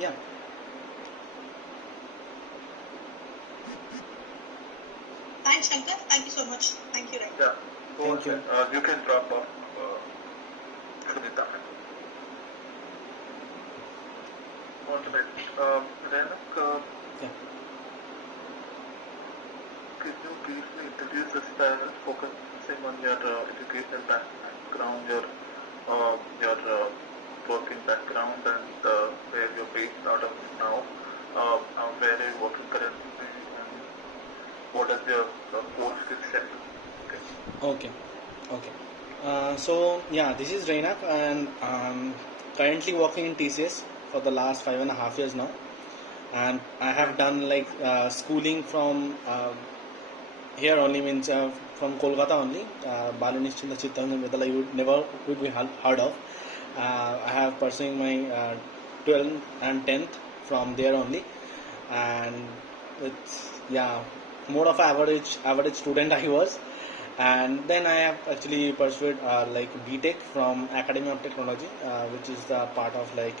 Yeah. Thanks, Shankar. Thank you so much. Thank you, Rai. Yeah. Thank you. You can drop off, Sunita. All right. Renak, Yeah. could you briefly introduce yourself, focusing on your educational background, your working background, and where you're based out of now, where are you working currently, and what is your core skill set? Okay. Okay. So yeah, this is Rainak, and currently working in TCS for the last 5.5 years now, and I have done like schooling from here only, means from Kolkata only, Balanish Chittagong Vidala, you would be heard of. I have pursuing my 12th and 10th from there only, and it's yeah, more of average student I was. And then I have actually pursued like BTech from Academy of Technology, which is the part of like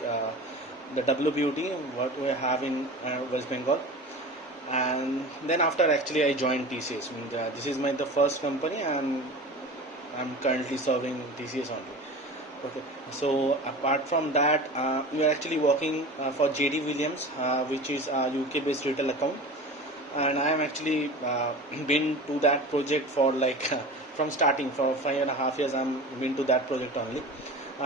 the WBUT what we have in West Bengal. And then after actually I joined TCS. This is my the first company, and I'm currently serving TCS only. Okay. So apart from that, we are actually working for JD Williams, which is a UK-based retail account, and I am actually been to that project for like from starting for 5.5 years. I'm been to that project only.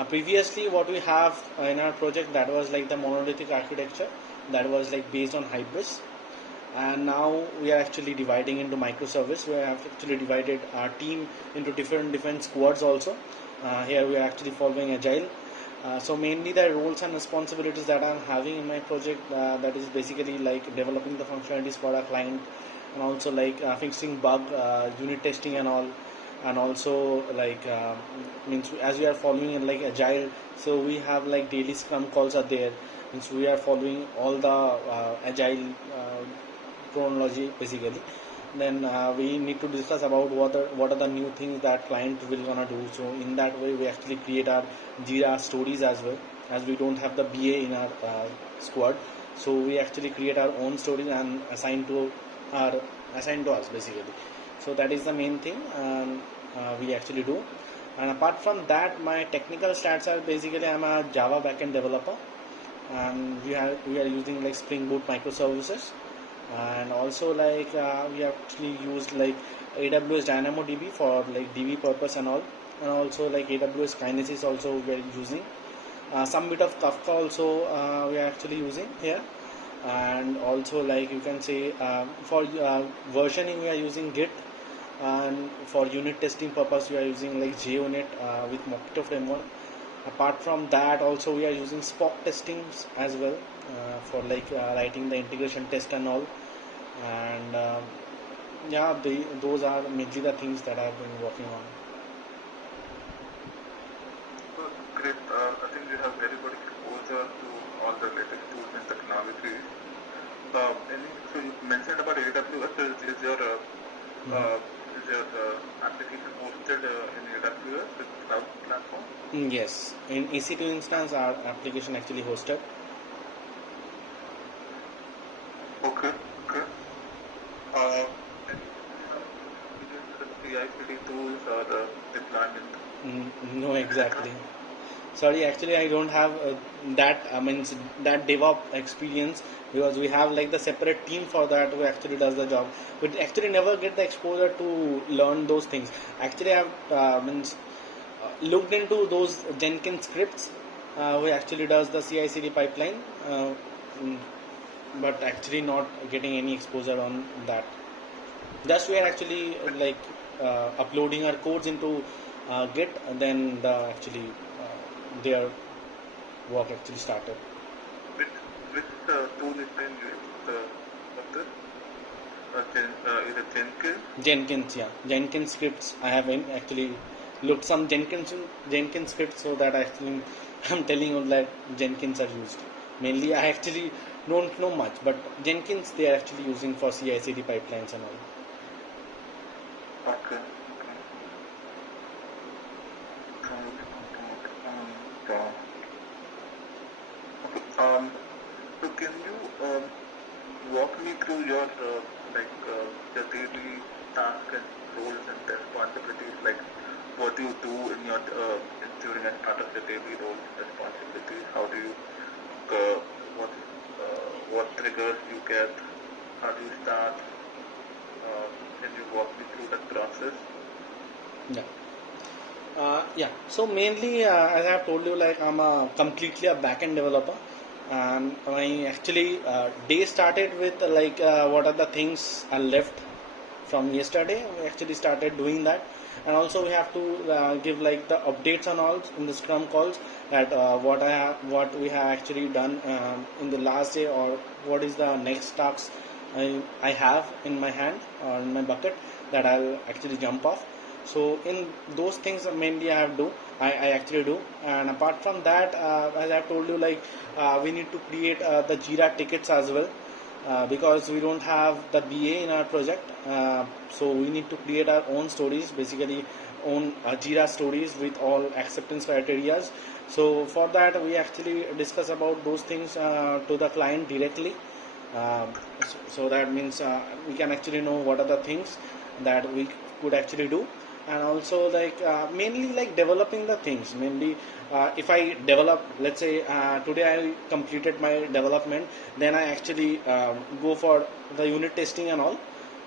Previously, what we have in our project, that was like the monolithic architecture, that was like based on Hybris, and now we are actually dividing into microservice. We have actually divided our team into different squads also. Here we are actually following agile. So mainly the roles and responsibilities that I'm having in my project, that is basically like developing the functionalities for our client, and also like fixing bug, unit testing and all, and also like means as we are following in like agile, so we have like daily scrum calls are there, means we are following all the agile chronology basically. Then we need to discuss about what are the new things that client will gonna do. So in that way we actually create our Jira stories as well, as we don't have the BA in our squad. So we actually create our own stories and our assigned to us basically. So that is the main thing, and we actually do. And apart from that, my technical stats are basically I'm a Java backend developer, and we are using like Spring Boot microservices, and also like we actually used like AWS DynamoDB for like DB purpose and all, and also like AWS Kinesis also we are using. Some bit of Kafka also we are actually using here, and also like you can say for versioning we are using Git, and for unit testing purpose we are using like JUnit with Mockito framework. Apart from that, also we are using Spock testings as well for like writing the integration test and all. And yeah, those are mainly the things that I've been working on. So great. I think you have very good exposure to all the latest tools and technologies. So you mentioned about AWS. Is your application hosted in AWS with cloud platform? Yes, in EC2 instance, our application actually hosted. Okay. Okay. And the CI/CD tools or the deployment? No, exactly. Sorry, actually, I don't have that. I mean, that DevOps experience, because we have like the separate team for that who actually does the job. But actually, never get the exposure to learn those things. Actually, I've looked into those Jenkins scripts, who actually does the CI/CD pipeline, mm, but actually not getting any exposure on that. Just we are actually like uploading our codes into Git, and then actually their work actually started. Which tool is being used for this? Is it Jenkins? Jenkins, yeah, Jenkins scripts. I have actually looked some Jenkins scripts, so that actually I'm telling you that Jenkins are used. Mainly, I actually don't know much, but Jenkins they are actually using for CI/CD pipelines and all. Okay. Okay. Okay. can you walk me through your your daily tasks and roles and responsibilities? Like, what do you do in your during as part of your daily roles and responsibilities? How do you uh, what what triggers you get? How do you start? Can you walk me through that process? Yeah. Yeah. So mainly, as I have told you, like I'm completely a backend developer, and my actually day started with what are the things are left from yesterday. We actually started doing that, and also we have to give like the updates on all in the Scrum calls that what we have actually done in the last day, or what is the next task I have in my hand or in my bucket that I'll actually jump off. So in those things mainly I actually do. And apart from that, as I told you, we need to create the Jira tickets as well, because we don't have the BA in our project. So we need to create our own stories, basically own Jira stories with all acceptance criteria. So for that we actually discuss about those things to the client directly. So that means we can actually know what are the things that we could actually do. And also mainly like developing the things, mainly if I develop, let's say today I completed my development, then I actually go for the unit testing and all.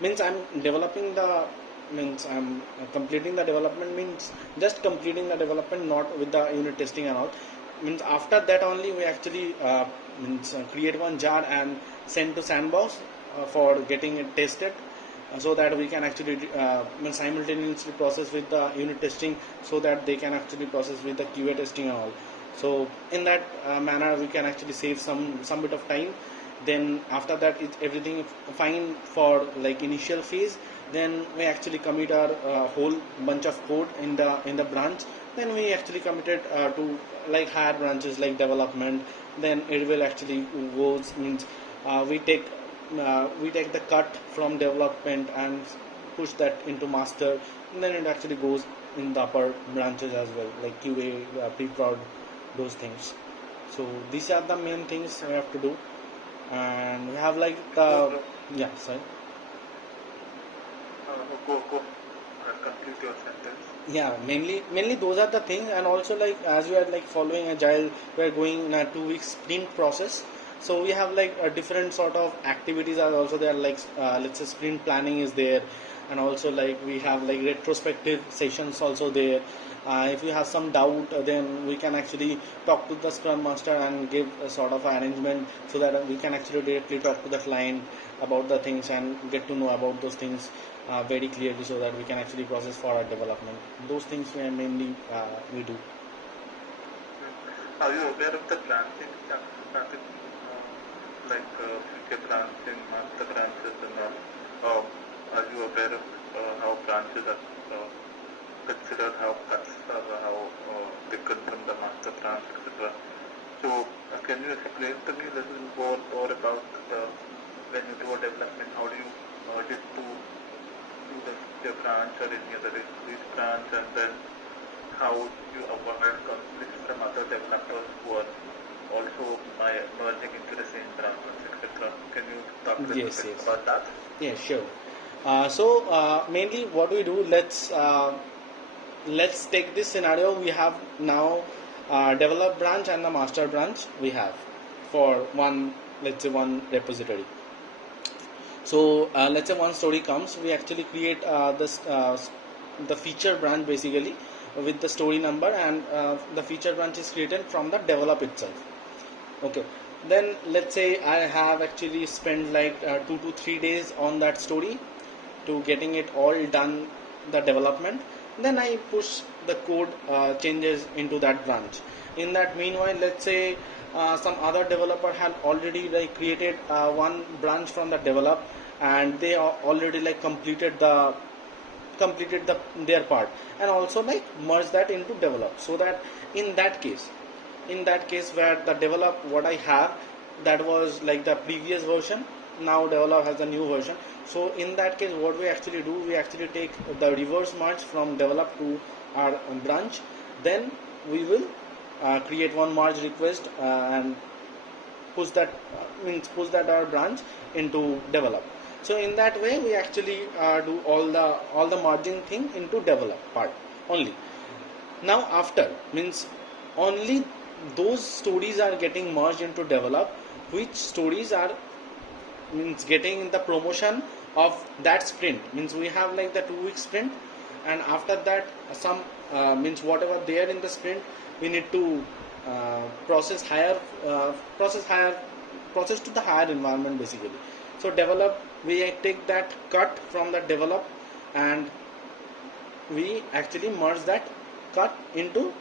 Means I'm developing the means I'm completing the development, means just completing the development, not with the unit testing and all. Means after that only we actually create one jar and send to sandbox for getting it tested, so that we can actually simultaneously process with the unit testing, so that they can actually process with the QA testing and all. So in that manner we can actually save some bit of time. Then after that it's everything fine for like initial phase. Then we actually commit our whole bunch of code in the branch. Then we actually committed to like higher branches like development. Then it will actually goes, means we take the cut from development and push that into master, and then it actually goes in the upper branches as well, like QA, pre-prod, those things. So these are the main things we have to do. And we have like So, the, yeah, sorry. go. Complete your sentence. Yeah, mainly those are the things. And also like as we are like following agile, we are going in a 2 week sprint process. So we have like a different sort of activities are also there, like let's say sprint planning is there. And also like we have like retrospective sessions also there. If you have some doubt, then we can actually talk to the scrum master and give a sort of arrangement, so that we can actually directly talk to the client about the things and get to know about those things very clearly, so that we can actually process for our development. Those things we mainly we do. Are you aware of the branching, feature branching, master branches, and all? Are you aware of how branches are considered, how cuts are, how different from the master branch, etc.? So, can you explain to me a little more about when you do a development, how do you merge it to the branch or any other release branch, and then how you avoid conflicts from other developers who are also merging into the same branches, etc. Can you talk a little Yes, bit yes. about that? Yeah, sure. Mainly what we do, let's take this scenario. We have now develop branch and the master branch we have for one, let's say one repository. So let's say one story comes, we actually create the feature branch basically with the story number, and the feature branch is created from the develop itself. Okay. Then let's say I have actually spent like 2 to 3 days on that story to getting it all done, the development. Then I push the code changes into that branch. In that meanwhile, let's say some other developer had already like created one branch from the develop, and they already like completed their part, and also like merge that into develop. So that in that case where the develop what I have, that was like the previous version, now develop has the new version. So in that case what we actually do, we actually take the reverse merge from develop to our branch. Then we will create one merge request and push that our branch into develop. So in that way we actually do all the merging thing into develop part only. Now after means only those stories are getting merged into develop, which stories are means getting the promotion of that sprint. Means we have like the 2 week sprint, and after that some means whatever there in the sprint we need to process higher process to the higher environment basically. So develop, we take that cut from the develop and we actually merge that cut into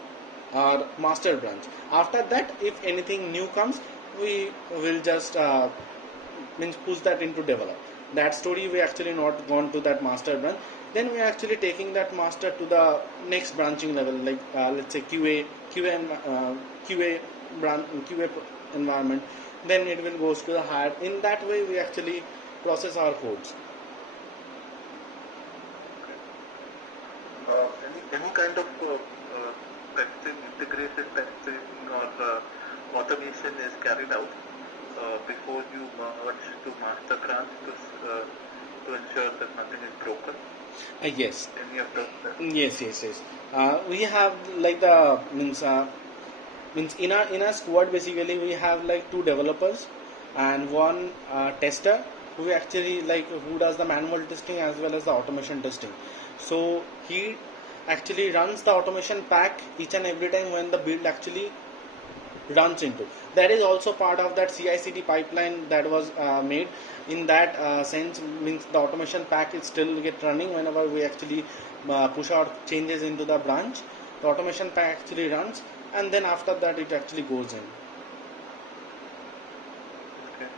our master branch. After that if anything new comes we will just means push that into develop. That story we actually not gone to that master branch. Then we are actually taking that master to the next branching level, like let's say QA QA environment. Then it will goes to the higher. In that way we actually process our codes. Any kind of testing, integration testing or automation is carried out before you merge to master branch to ensure that nothing is broken? Yes. Any of those? Yes. We have like the means in our squad basically we have like 2 developers and 1 tester who actually like who does the manual testing as well as the automation testing. So he actually runs the automation pack each and every time when the build actually runs into. That is also part of that CI/CD pipeline that was made. In that sense, means the automation pack is still get running whenever we actually push our changes into the branch. The automation pack actually runs, and then after that it actually goes in. Okay.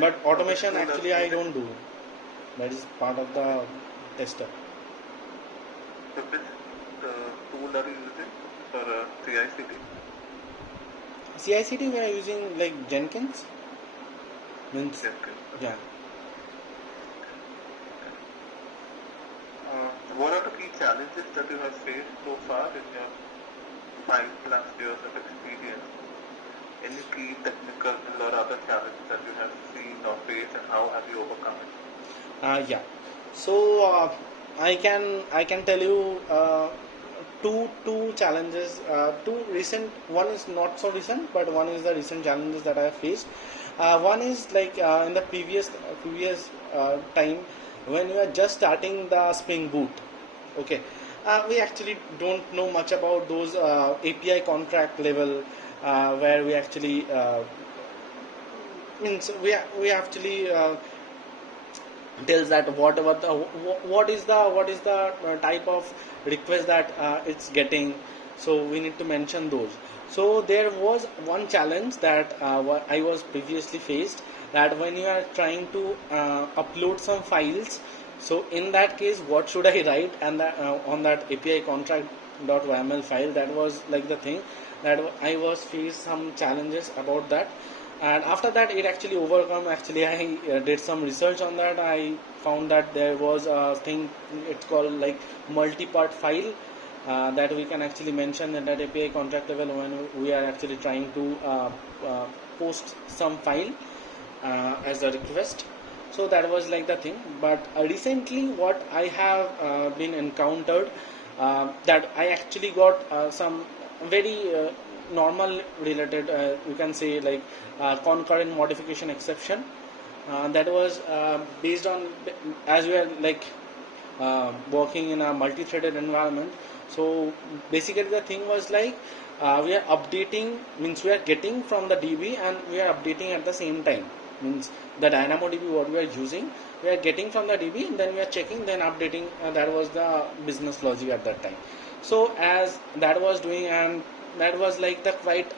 But automation actually I don't do. That is part of the tester. So which tool are you using for CI/CD? CI/CD we are using like Jenkins. Means Jenkins. yeah. What are the key challenges that you have faced so far in your 5+ years of experience? Any key technical or other challenges that you have seen or faced, and how have you overcome it? Yeah. So I can tell you two challenges. Two recent. One is not so recent, but one is the recent challenges that I have faced. One is like in the previous time when we are just starting the Spring Boot. Okay. We actually don't know much about those API contract level where we actually means we actually tells that what is the type of request that it's getting. So we need to mention those. So there was one challenge that I was previously faced, that when you are trying to upload some files, so in that case what should I write, and that on that API contract.yml file, that was like the thing that I was faced some challenges about that. And after that it actually overcome. Actually I did some research on that. I found that there was a thing, it's called like multi-part file that we can actually mention in that API contract level when we are actually trying to post some file as a request. So that was like the thing. But recently what I have been encountered, that I actually got some very normal related, you can say like concurrent modification exception that was based on, as we are like working in a multi-threaded environment. So basically the thing was like we are updating, means we are getting from the DB and we are updating at the same time. Means the DynamoDB what we are using, we are getting from the DB and then we are checking, then updating. That was the business logic at that time. So as that was doing, and that was like the quite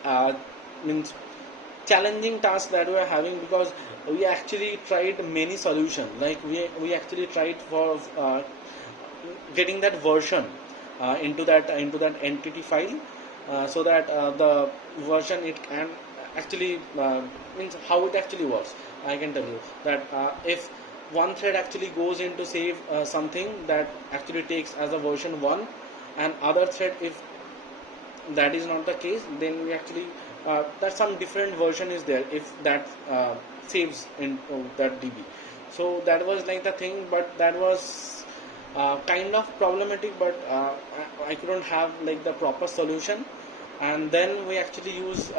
means challenging task that we are having, because we actually tried many solutions. Like we actually tried for getting that version into that entity file, so that the version it can actually means how it actually works. I can tell you that if one thread actually goes in to save something that actually takes as a version 1, and other thread, if that is not the case, then we actually that some different version is there if that saves in that DB. So that was like the thing, but that was kind of problematic, but I couldn't have like the proper solution. And then we actually use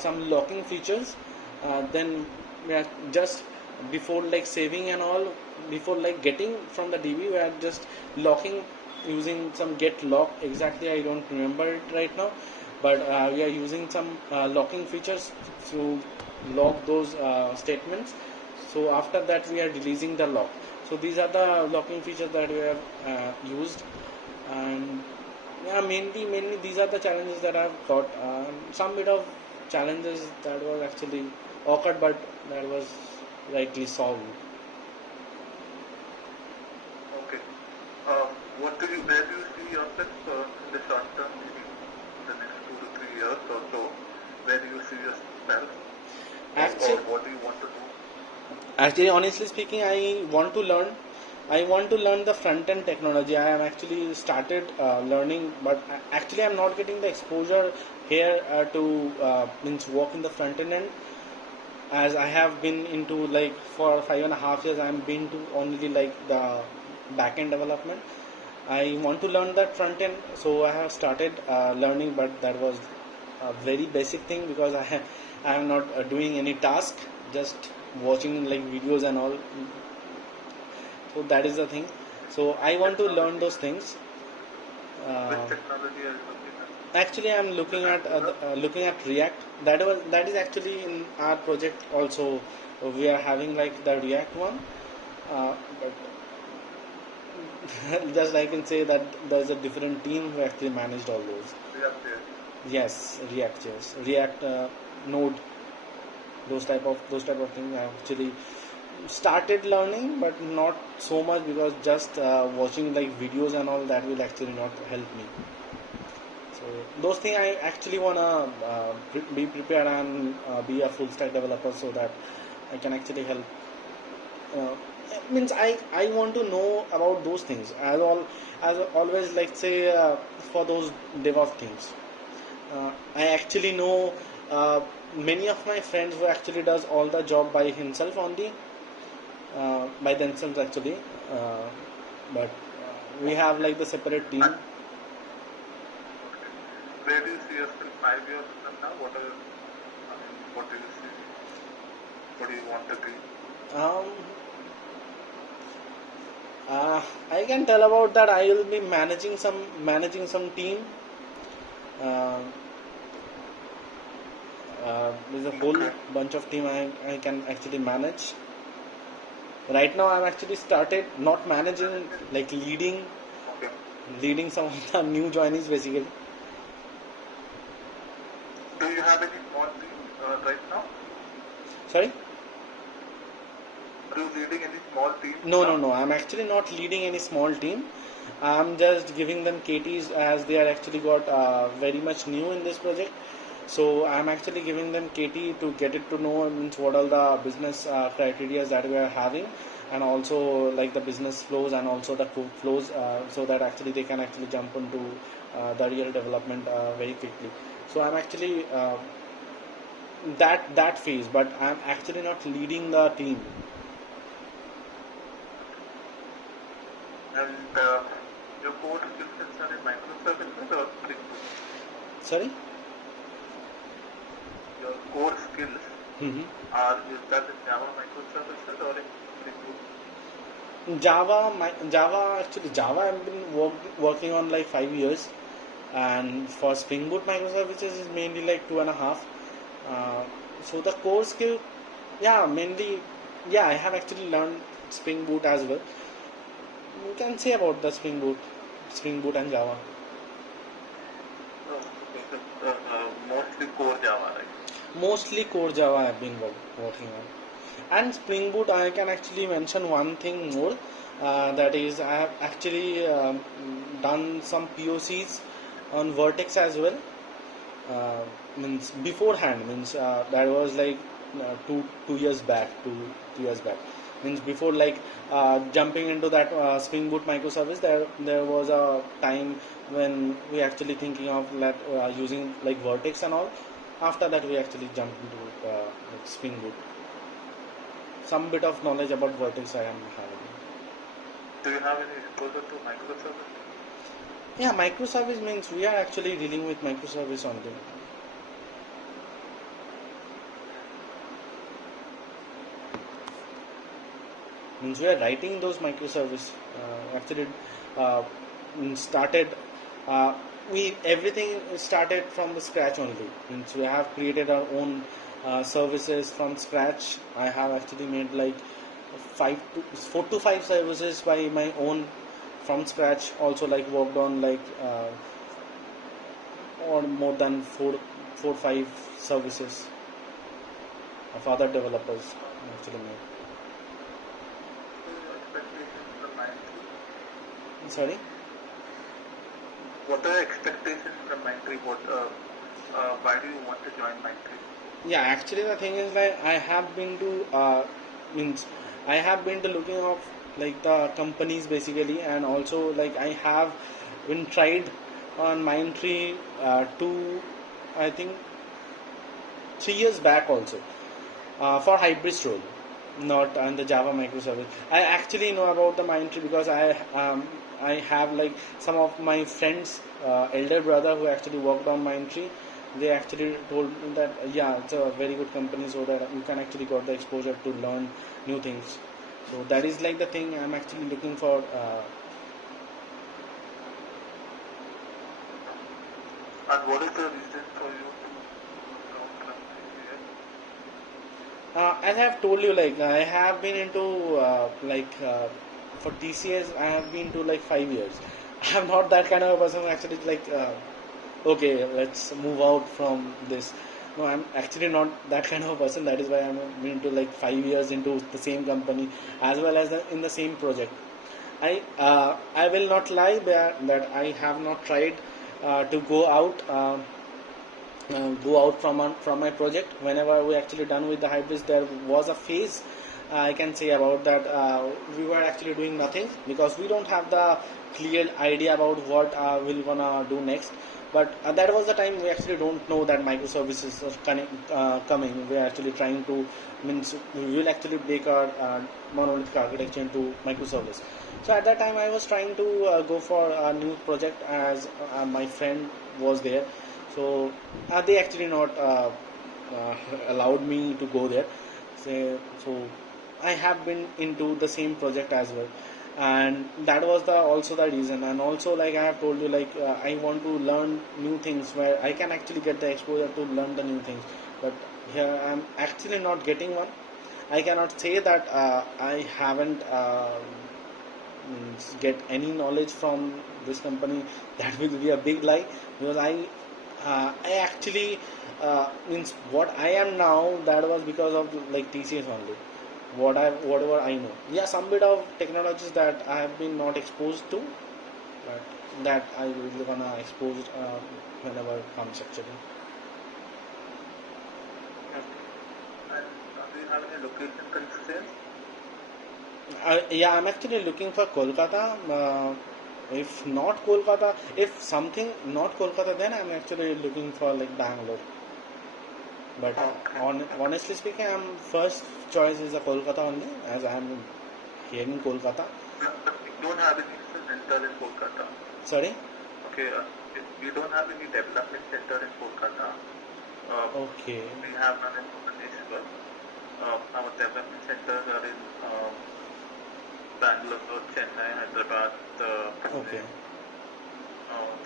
some locking features. Then we are just before like saving and all, before like getting from the DB, we are just locking using some get lock. Exactly, I don't remember it right now, but we are using some locking features to lock those statements. So after that, we are releasing the lock. So these are the locking features that we have used, and yeah, mainly these are the challenges that I've got. Some bit of challenges that was actually occurred, but that was rightly solved. Okay. Where do you see yourself in the short term, maybe in the next 2 to 3 years or so? Where do you see yourself? Or Actually, what do you want to do? Actually, honestly speaking, I want to learn. I want to learn the front end technology. I am actually started learning, but actually I'm not getting the exposure here to means work in the front end, as I have been into like for 5.5 years. I'm been to only like the back end development. I want to learn that front end, so I have started learning, but that was a very basic thing because I am not doing any task, just watching like videos and all. So that is the thing. So I want to learn those things. Which Uh, technology are you looking at? Actually, I'm looking at React. That is actually in our project also. We are having like the React one, but just I can say that there's a different team who actually managed all those. React.js. Yes, React, Node, those type of things. I actually started learning, but not so much because just watching like videos and all that will actually not help me. So those things I actually wanna be prepared and be a full stack developer so that I can actually help. Uh, Means I want to know about those things as always, like say for those DevOps things. I actually know many of my friends who actually does all the job by himself only, by themselves actually, but we have like the separate team. Okay. Where do you see yourself 5 years from now? What do you see? What do you want to be? um, I can tell about that. I will be managing some team. uh, there's a whole Okay. bunch of team I can actually manage. Right now I'm actually started not managing, like Okay. leading some of the new joinees basically. Do you have any small team right now? Sorry. Are you leading any small team No, now? no, no. I'm actually not leading any small team. I'm just giving them KTs as they are actually got very much new in this project. So I'm actually giving them KT to get it to know means what are the business criteria that we are having, and also like the business flows and also the code flows, so that actually they can actually jump into the real development very quickly. So I'm actually that phase, but I'm actually not leading the team. And your core skill sets are in microservices or Spring Boot? Sorry. Your core skills Mm-hmm. is that in Java microservices or in Spring Boot? Java I've been working on like 5 years, and for Spring Boot microservices is mainly like 2.5. So the core skill, yeah, mainly, yeah, I have actually learned Spring Boot as well. You can say about the Spring Boot and Java. Oh, okay. So, mostly core Java, right? Mostly core Java I've been working on. And Spring Boot, I can actually mention one thing more. That is, I have actually done some POCs on Vertex as well. Means beforehand, means that was like two years back, 2 years back. Means before like jumping into that Spring Boot microservice, there was a time when we actually thinking of using like Vertex and all. After that, we actually jumped into like Spring Boot. Some bit of knowledge about Vertex I am having. Do you have any exposure to microservices? Yeah, microservice means we are actually dealing with microservice only. Means we are writing those microservice. Actually, uh, started. Uh, we everything started from the scratch only. Means we have created our own services from scratch. I have actually made like 4 to 5 services by my own from scratch. Also, like worked on like or more than 4 5 services of other developers actually made. Expectations from Mindtree? Sorry. What are your expectations from Mindtree? Why do you want to join Mindtree? Yeah, actually the thing is like I have been to means I have been to looking of like the companies basically, and also like I have been tried on Mindtree to I think 3 years back also for Hybris role, not on the Java microservice. I actually know about the Mindtree because I have like some of my friends, elder brother who actually worked on Mindtree. They actually told me that yeah, it's a very good company, so that you can actually got the exposure to learn new things. So that is like the thing I'm actually looking for. And what is the reason for you to join from TCS? As I have told you, like I have been into for TCS, I have been to like 5 years. I am not that kind of a person who actually like okay, let's move out from this. No, I'm actually not that kind of a person. That is why I'm been to like 5 years into the same company as well as in the same project. I will not lie that I have not tried to go out from my project. Whenever we actually done with the hybrids, there was a phase I can say about that we were actually doing nothing because we don't have the clear idea about what we're gonna do next. But that was the time we actually don't know that microservices are coming. We're actually trying to means we will actually break our monolithic architecture into microservice. So at that time I was trying to go for a new project as my friend was there. So they actually not allowed me to go there. So I have been into the same project as well, and that was the also the reason. And also like I have told you, like I want to learn new things where I can actually get the exposure to learn the new things. But here I'm actually not getting one. I cannot say that I haven't get any knowledge from this company. That will be a big lie because I actually means what I am now. That was because of like TCS only. Whatever I know. Yeah, some bit of technologies that I have been not exposed to, but that I will gonna expose whenever it comes actually. Okay. And do you have any location constraints? Yeah, I'm actually looking for Kolkata. If not Kolkata, if something not Kolkata, then I'm actually looking for like Bangalore. But Okay. honestly speaking, I'm first choice is a Kolkata only, as I am here in Kolkata. But we don't have any center in Kolkata. Sorry. Okay. If we don't have any development center in Kolkata. Okay. We have none in Bhubaneswar. Our development centers are in Bangalore, Chennai, Hyderabad, Pune. Okay.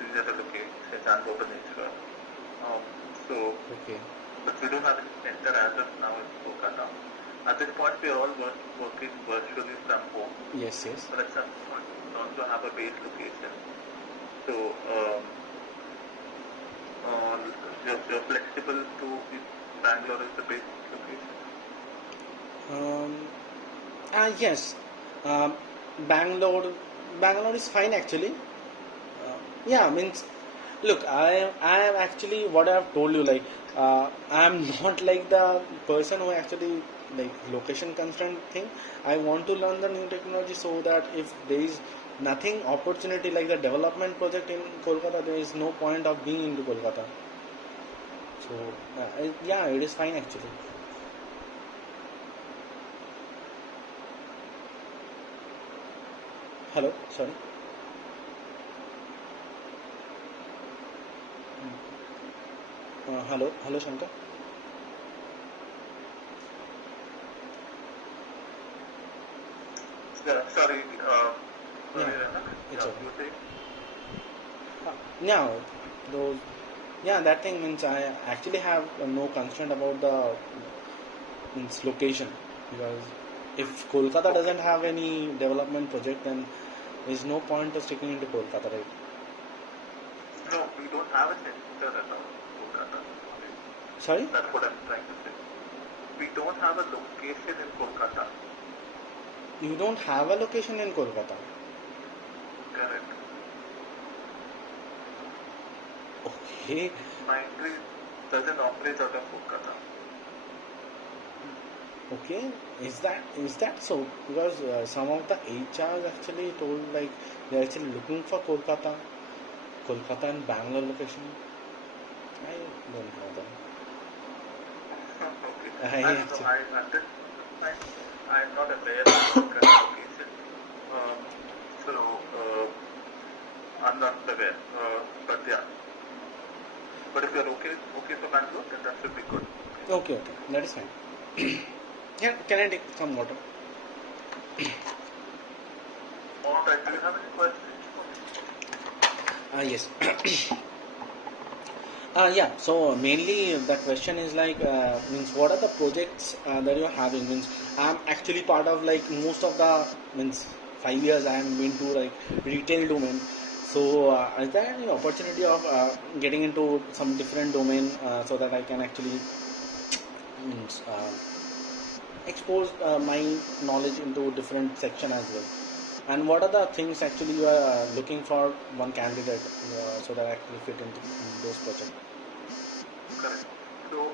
These are the locations and Bhubaneswar. So, Okay. but we don't have any center as of now in Kolkata. At this point, we are all working virtually from home. Yes. Yes. But at some point, we also have a base location. So, you're flexible to if Bangalore is the base location. Um. Yes. Um. Bangalore. Bangalore is fine actually. Yeah, means look, I am actually what I have told you, like I am not like the person who actually like location constraint thing. I want to learn the new technology so that if there is nothing opportunity like the development project in Kolkata, there is no point of being into Kolkata. So yeah, it is fine actually. Hello, sorry. Hello, Shankar. Yeah, sorry, Yeah, Renak. it's Yeah, okay. you were saying? Yeah, those. Yeah, that thing means I actually have no constraint about the means location, because if Kolkata Okay. doesn't have any development project, then there's no point of sticking into Kolkata, right? No, we don't have a center at all in Kolkata. Okay. Sorry, That's what I'm trying to say. We don't have a location in Kolkata. you don't have a location in Kolkata. Correct. Okay, Mindtree doesn't operate out of Kolkata. okay. Is that so? Because some of the HRs actually told like they're actually looking for Kolkata and Bangalore location. I don't know them. Okay. I I don't know. actually. At this time, I'm not aware of the correct location. Um, so, I'm not aware. But yeah. But if you're okay for Bangalore, then that should be good. Okay, that is fine. Yeah, can I take some water? All right. Do you have any questions for me? Yes. Yeah. So mainly the question is like means what are the projects that you're having? Means I'm actually part of like most of the means 5 years I am into like retail domain. So is there any opportunity of getting into some different domain so that I can actually means expose my knowledge into different section as well? And what are the things actually you are looking for one candidate so that actually fit into those projects? Correct. So,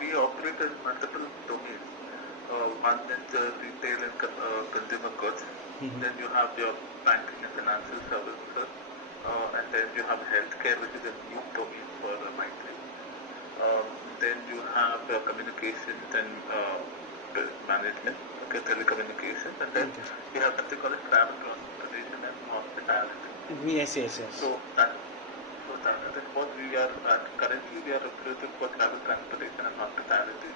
we operate in multiple domains. One is retail and consumer goods. Mhm. Then you have your banking and financial services. And then you have healthcare, which is a new domain for Mindtree. Um, then you have communications and management, okay, telecommunications, and then Okay. you have something called travel, transportation, and hospitality. Yes. So that is what we are currently we are recruiting for travel, transportation, and hospitality.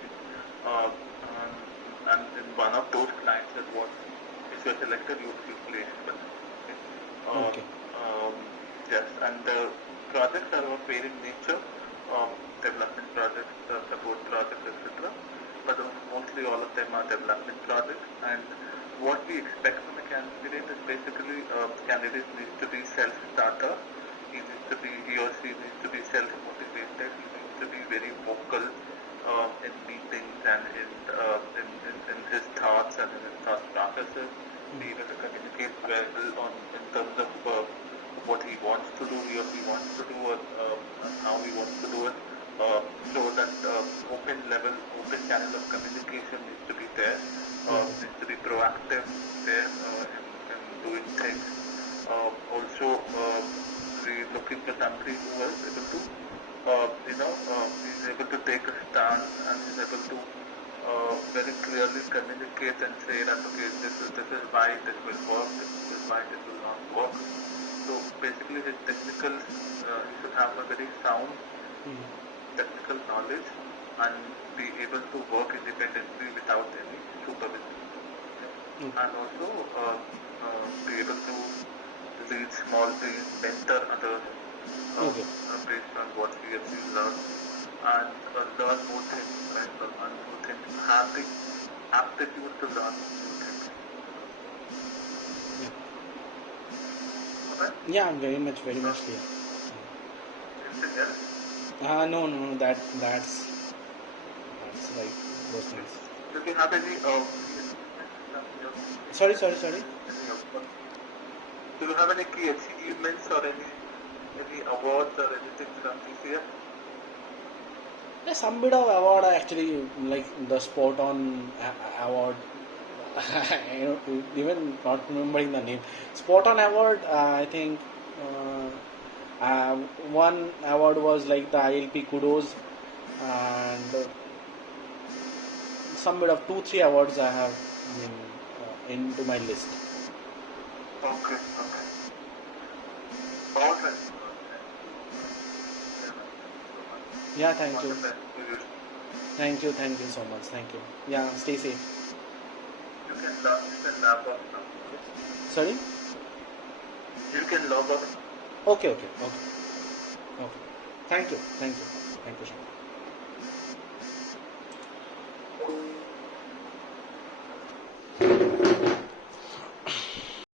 Uh, um, and in one of those clients is what if you are selected, you will be placed with. Okay. Um, Okay. um, yes, and the projects are of varying nature, development projects, support projects, etc. But mostly all of them are development projects. And what we expect from a candidate is basically candidate needs to be self-starter. He or she needs to be self-motivated. He needs to be very vocal in meetings and in his thoughts and in his thought processes. Be able to communicate well in terms of what he wants to do, he or she wants to do, and how he wants to do it. So that open channel of communication needs to be there. Needs to be proactive there in doing things. Also, we're looking for somebody who is able to, is able to take a stance and is able to very clearly communicate and say that okay, this is why this will work, this is why this will not work. So basically, his he should have a very sound technical knowledge and be able to work independently without any supervision. Okay. Okay. And also be able to lead small teams, mentor others Okay. based on what he or she learns, and learn more things, right? Learn new things, have the aptitude to learn new things. Alright? Yeah, I'm very Uh, much clear. anything else? No, that's right. Those Okay. things. Do you have any key achievements from your Sorry. any do you have any key achievements or any awards or anything from TCS? Yeah, some bit of award I actually like the spot on award. I don't even not remembering the name. Spot on award. I think. One award was like the ILP Kudos, and some bit of 2-3 awards I have into my list. Okay. All right. Yeah, thank All you. the best to you. Thank you so much. Thank you. Yeah, stay safe. You can log off now. Sorry? You can log off. Okay. Thank you. Thank you, Shankar.